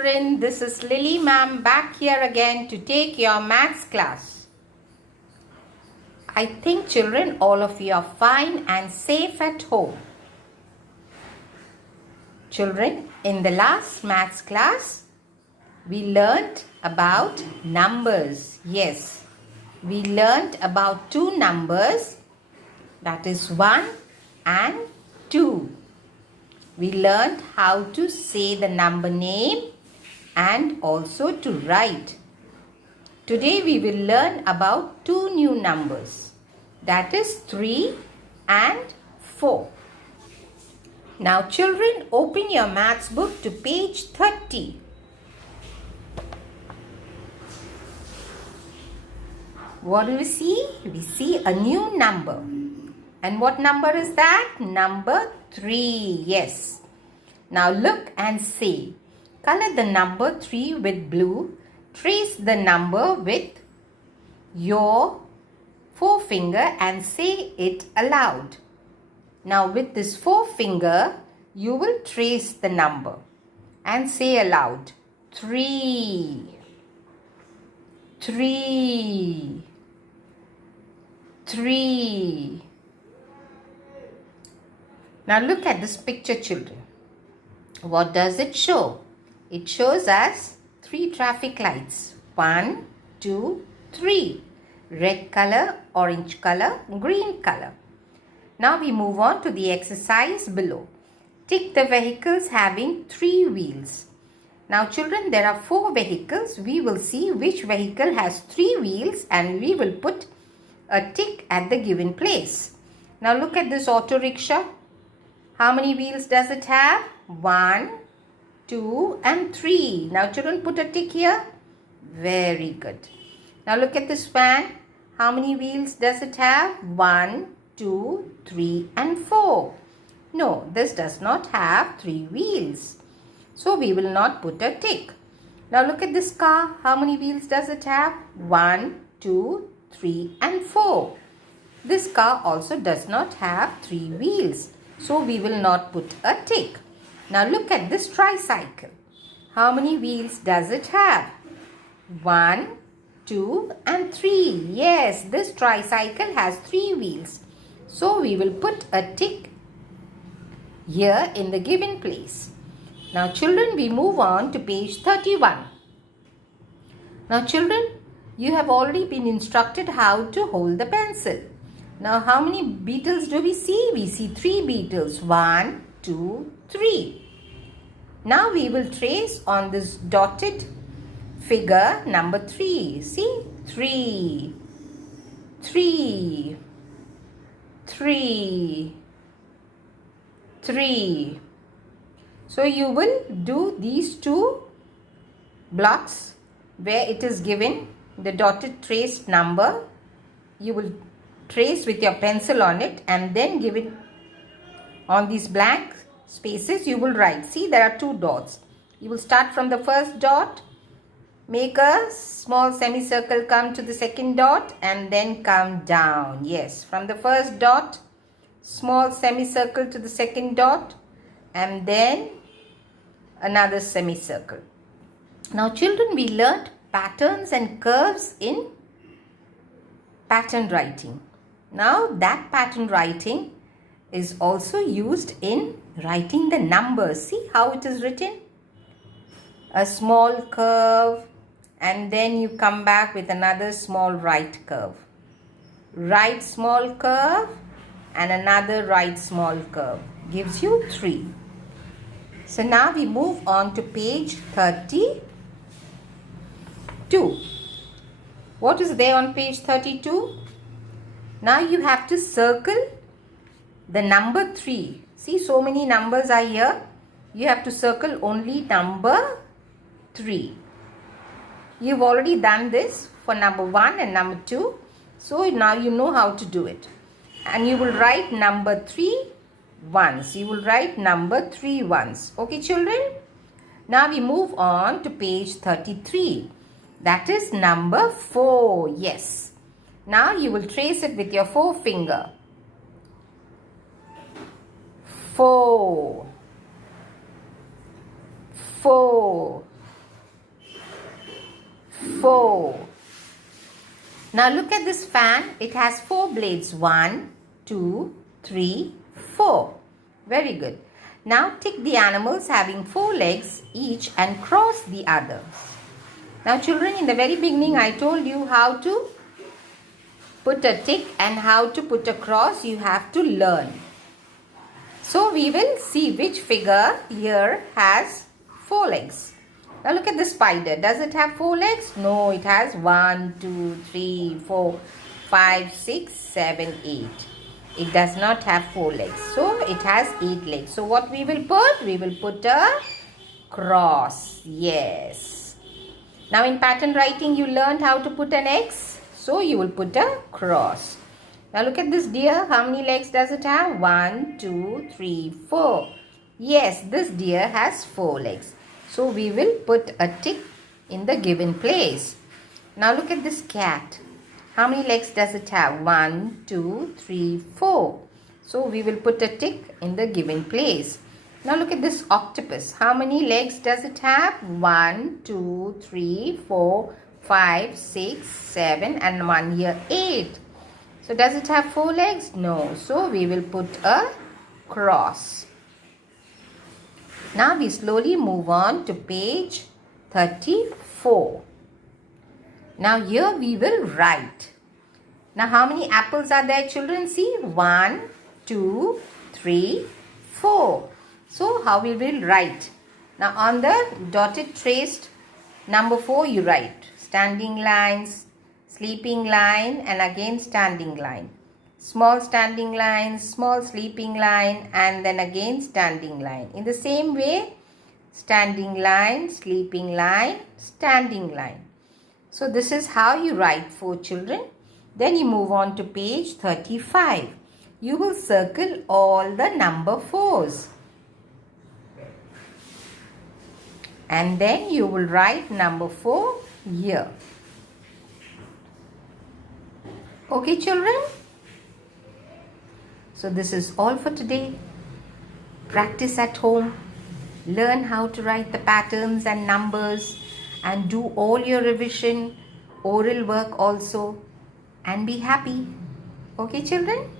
children, this is Lily ma'am back here again to take your maths class. I think children, all of you are fine and safe at home. Children, in the last maths class, we learnt about numbers. Yes, we learnt about two numbers, that is 1 and 2. We learned how to say the number name and also to write. Today we will learn about two new numbers, that is 3 and 4. Now children, open your maths book to page 30. What do we see? We see a new number. And what number is that? Number 3. Yes. Now look and say. Color the number 3 with blue. Trace the number with your forefinger and say it aloud. Now with this forefinger, you will trace the number and say aloud. 3. 3. 3. Now look at this picture, children. What does it show? It shows us 3 traffic lights. 1, 2, 3. Red color, orange color, green color. Now we move on to the exercise below. Tick the vehicles having 3 wheels. Now children, there are 4 vehicles. We will see which vehicle has 3 wheels and we will put a tick at the given place. Now look at this auto rickshaw. How many wheels does it have? 1, 2 and 3. Now children, put a tick here. Very good. Now look at this van. How many wheels does it have? 1, 2, 3 and 4. No, this does not have 3 wheels. So we will not put a tick. Now look at this car. How many wheels does it have? 1, 2, 3 and 4. This car also does not have 3 wheels. So we will not put a tick. Now look at this tricycle. How many wheels does it have? 1, 2 and 3. Yes, this tricycle has 3 wheels. So we will put a tick here in the given place. Now children, we move on to page 31. Now children, you have already been instructed how to hold the pencil. Now how many beetles do we see? We see 3 beetles. 1, 2, 3. Now we will trace on this dotted figure number 3. See? 3, 3, 3, 3. So you will do these 2 blocks where it is given the dotted traced number. You will trace with your pencil on it and then give it on these blank spaces. You will write. See, there are 2 dots. You will start from the first dot, make a small semicircle, come to the second dot and then come down. Yes, from the first dot, small semicircle to the second dot and then another semicircle. Now children, we learnt patterns and curves in pattern writing. Now that pattern writing is also used in writing the numbers. See how it is written? A small curve and then you come back with another small right curve. Right small curve and another right small curve gives you 3. So now we move on to page 32. What is there on page 32? Now you have to circle the number 3. See, so many numbers are here. You have to circle only number 3. You've already done this for number 1 and number 2. So now you know how to do it. And you will write number 3 once. You will write number 3 once. Okay, children? Now we move on to page 33. That is number 4. Yes. Now you will trace it with your forefinger. 4, 4. 4. Now look at this fan. It has 4 blades. 1, 2, 3, 4. Very good. Now tick the animals having 4 legs each and cross the others. Now children, in the very beginning I told you how to put a tick and how to put a cross. You have to learn. So we will see which figure here has 4 legs. Now look at the spider. Does it have 4 legs? No, it has 1, 2, 3, 4, 5, 6, 7, 8. It does not have 4 legs. So it has 8 legs. So what we will put? We will put a cross. Yes. Now in pattern writing you learned how to put an X. So you will put a cross. Now look at this deer. How many legs does it have? 1, 2, 3, 4. Yes, this deer has 4 legs. So we will put a tick in the given place. Now look at this cat. How many legs does it have? 1, 2, 3, 4. So we will put a tick in the given place. Now look at this octopus. How many legs does it have? 1, 2, 3, 4, 5, 6, 7 and 1 here 8. So does it have 4 legs? No. So we will put a cross. Now we slowly move on to page 34. Now here we will write. Now how many apples are there, children? See, 1, 2, 3, 4. So how we will write? Now on the dotted traced number 4 you write standing lines, sleeping line and again standing line. Small standing line, small sleeping line and then again standing line. In the same way, standing line, sleeping line, standing line. So this is how you write for children. Then you move on to page 35. You will circle all the number 4s. And then you will write number 4 here. Okay children? So this is all for today. Practice at home. Learn how to write the patterns and numbers and do all your revision, oral work also, and be happy. Okay children?